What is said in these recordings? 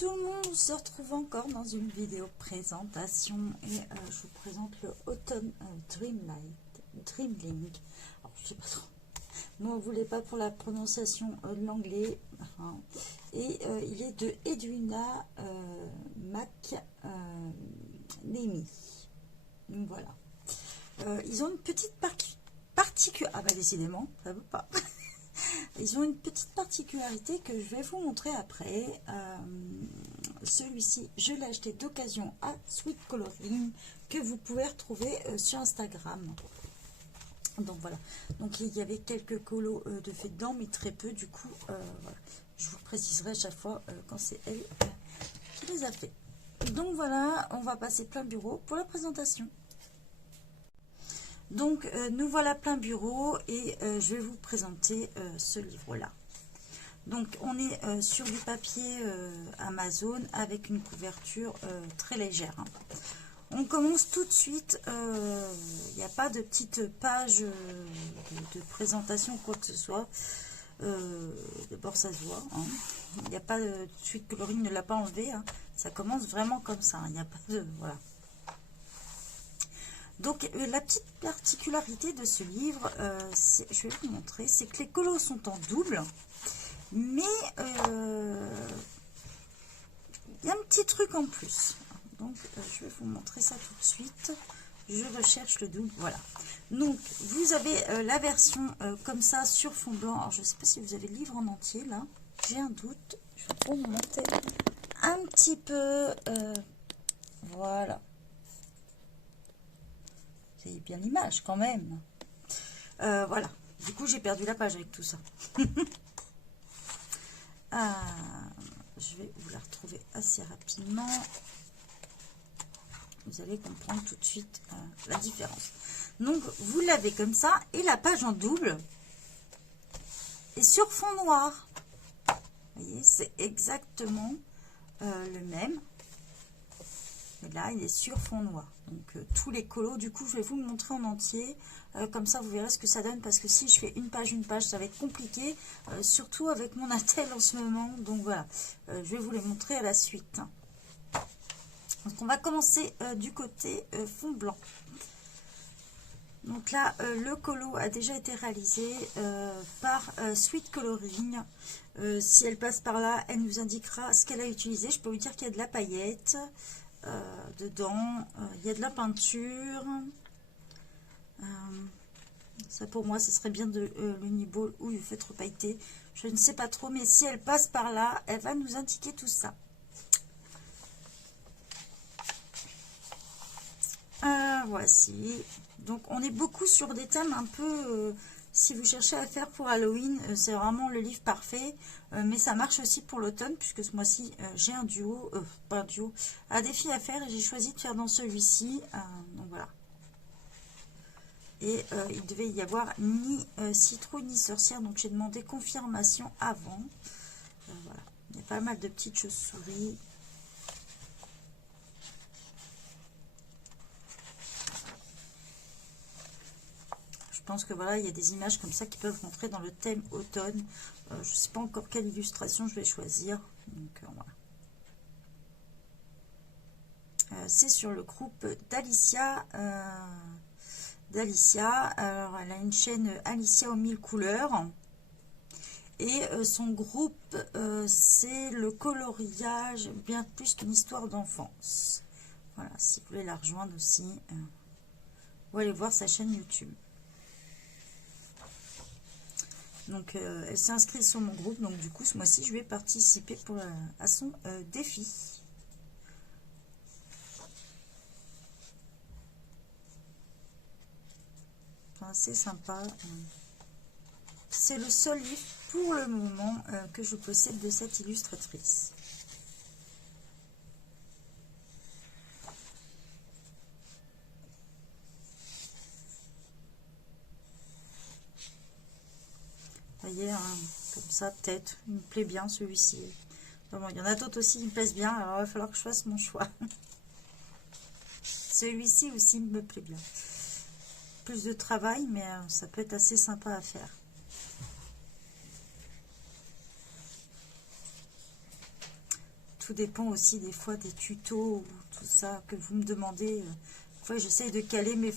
tout le monde, on se retrouve encore dans une vidéo présentation et je vous présente le Autumn Dreamling. Alors je sais pas trop, moi on voulait pas pour la prononciation de l'anglais, hein. Et il est de Edwina McNamee. Donc voilà, ils ont une petite particularité, ah bah décidément ça veut pas. Ils ont une petite particularité que je vais vous montrer après. Celui-ci, je l'ai acheté d'occasion à Sweet Coloring, que vous pouvez retrouver sur Instagram. Donc voilà. Donc il y avait quelques colos de fait dedans, mais très peu. Du coup, voilà. Je vous préciserai à chaque fois quand c'est elle qui les a fait. Donc voilà, on va passer plein bureau pour la présentation. Donc, nous voilà plein bureau et je vais vous présenter ce livre-là. Donc, on est sur du papier Amazon avec une couverture très légère, hein. On commence tout de suite, il n'y a pas de petite page de présentation, quoi que ce soit. D'abord, ça se voit, hein. Il n'y a pas de Sweet Coloring, ne l'a pas enlevé, hein. Ça commence vraiment comme ça, hein. Il n'y a pas de... Voilà. Donc, la petite particularité de ce livre, je vais vous montrer, c'est que les colos sont en double, mais il y a un petit truc en plus. Donc, je vais vous montrer ça tout de suite. Je recherche le double, voilà. Donc, vous avez la version comme ça sur fond blanc. Alors, je ne sais pas si vous avez le livre en entier, là. J'ai un doute. Je vais vous montrer un petit peu. Voilà. C'est bien l'image quand même. Voilà. Du coup, j'ai perdu la page avec tout ça. Je vais vous la retrouver assez rapidement. Vous allez comprendre tout de suite la différence. Donc, vous l'avez comme ça. Et la page en double est sur fond noir. Vous voyez, c'est exactement le même. Et là, il est sur fond noir. Donc, tous les colos, du coup, je vais vous le montrer en entier. Comme ça, vous verrez ce que ça donne. Parce que si je fais une page, ça va être compliqué. Surtout avec mon attel en ce moment. Donc, voilà. Je vais vous les montrer à la suite. Donc, on va commencer du côté fond blanc. Donc là, le colo a déjà été réalisé par Sweet Coloring. Si elle passe par là, elle nous indiquera ce qu'elle a utilisé. Je peux vous dire qu'il y a de la paillette. Dedans, il y a de la peinture. Ça pour moi, ce serait bien de l'Uniball ou du feutre pailleté. Je ne sais pas trop, mais si elle passe par là, elle va nous indiquer tout ça. Voici. Donc, on est beaucoup sur des thèmes un peu... si vous cherchez à faire pour Halloween, c'est vraiment le livre parfait. Mais ça marche aussi pour l'automne, puisque ce mois-ci, j'ai un duo, pas un duo, un défi à faire. Et j'ai choisi de faire dans celui-ci. Donc, voilà. Et il devait y avoir ni citrouille ni sorcière. Donc, j'ai demandé confirmation avant. Voilà. Il y a pas mal de petites chauves-souris. Je pense que voilà, il y a des images comme ça qui peuvent rentrer dans le thème automne. Je ne sais pas encore quelle illustration je vais choisir. Donc voilà. C'est sur le groupe d'Alicia. Alors, elle a une chaîne Alicia aux 1000 couleurs. Et son groupe, c'est le coloriage, bien plus qu'une histoire d'enfance. Voilà, si vous voulez la rejoindre aussi, vous allez voir sa chaîne YouTube. Donc, elle s'est inscrite sur mon groupe. Donc, du coup, ce mois-ci, je vais participer à son défi. Enfin, c'est sympa. C'est le seul livre, pour le moment, que je possède de cette illustratrice. Vous voyez, hein, comme ça, peut-être. Il me plaît bien celui-ci. Bon, il y en a d'autres aussi qui me plaisent bien. Alors, il va falloir que je fasse mon choix. Celui-ci aussi me plaît bien. Plus de travail, mais ça peut être assez sympa à faire. tout dépend aussi des fois des tutos ou tout ça que vous me demandez. Des fois, j'essaye de caler mes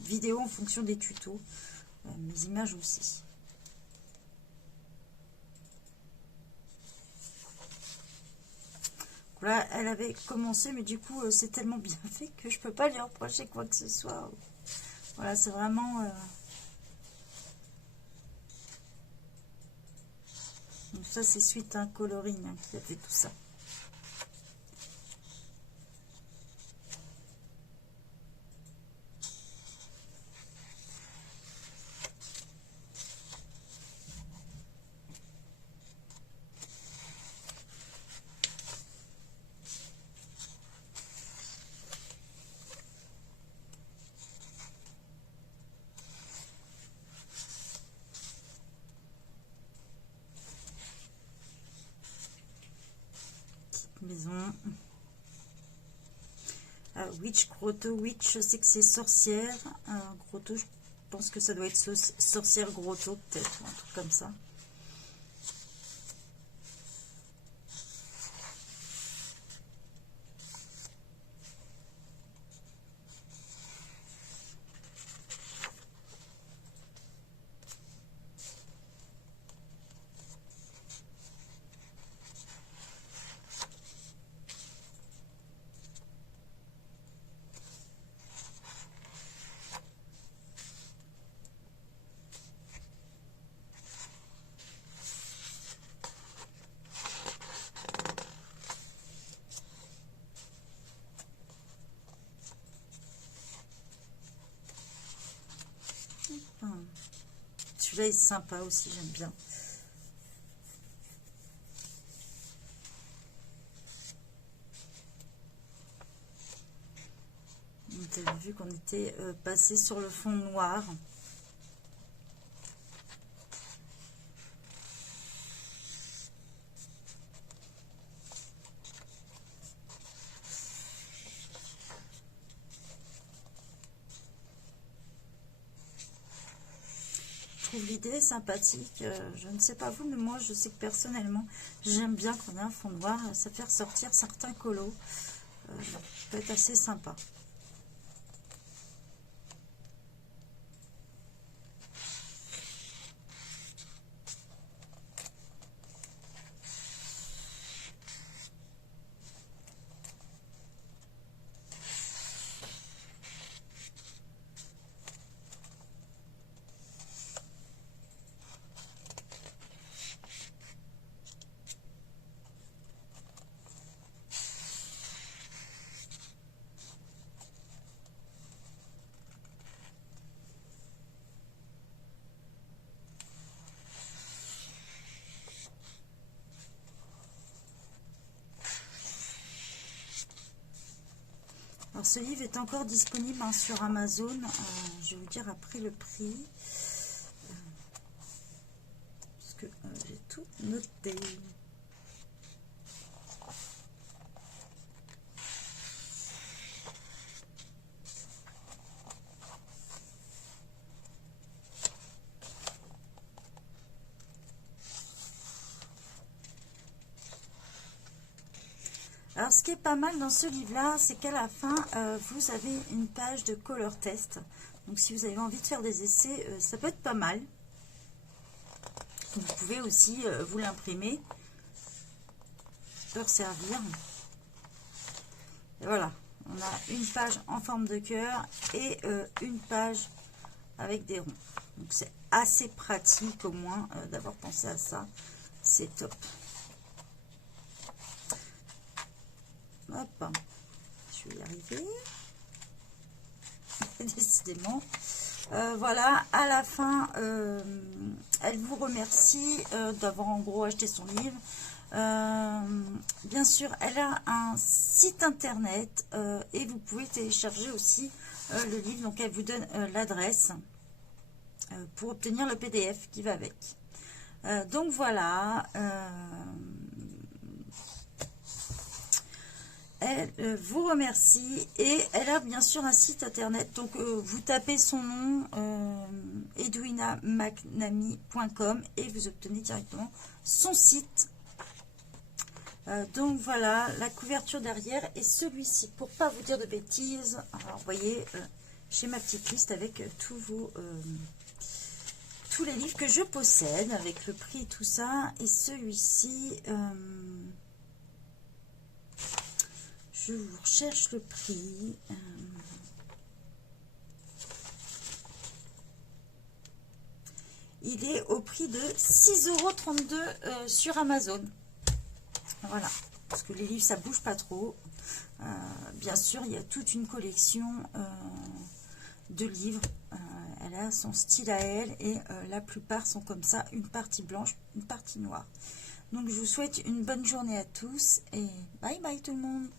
vidéos en fonction des tutos, mes images aussi. Là, elle avait commencé, mais du coup, c'est tellement bien fait que je peux pas lui reprocher quoi que ce soit. Voilà, c'est vraiment... Donc ça, c'est suite à un coloring hein, qui a fait tout ça. Maison. Witch, grotto, witch, je sais que c'est sorcière. Grotto, je pense que ça doit être sorcière grotto, peut-être, un truc comme ça. Celui-là est sympa aussi, j'aime bien. Vous avez vu qu'on était passé sur le fond noir. Je trouve l'idée sympathique. Je ne sais pas vous, mais moi, je sais que personnellement, j'aime bien qu'on ait un fond noir. Ça fait ressortir certains colos. Ça peut être assez sympa. Alors, ce livre est encore disponible hein, sur Amazon. Je vais vous dire après le prix. Parce que j'ai tout noté. Alors, ce qui est pas mal dans ce livre-là, c'est qu'à la fin, vous avez une page de color test. Donc, si vous avez envie de faire des essais, ça peut être pas mal. Vous pouvez aussi vous l'imprimer. Peut servir. Et voilà, on a une page en forme de cœur et une page avec des ronds. Donc, c'est assez pratique au moins d'avoir pensé à ça. C'est top. Hop, je vais y arriver. Décidément. Voilà, à la fin, elle vous remercie d'avoir en gros acheté son livre. Bien sûr, elle a un site internet et vous pouvez télécharger aussi le livre. Donc, elle vous donne l'adresse pour obtenir le PDF qui va avec. Donc, voilà. Elle vous remercie et elle a bien sûr un site internet. Donc vous tapez son nom edwinamcnamee.com et vous obtenez directement son site. Donc voilà, la couverture derrière et celui-ci, pour pas vous dire de bêtises. Alors vous voyez, j'ai ma petite liste avec tous les livres que je possède, avec le prix et tout ça. Et celui-ci, je vous recherche le prix. Il est au prix de 6,32 € sur Amazon. Voilà, parce que les livres, ça bouge pas trop. Bien sûr, il y a toute une collection de livres. Elle a son style à elle et la plupart sont comme ça, une partie blanche, une partie noire. Donc, je vous souhaite une bonne journée à tous et bye bye tout le monde.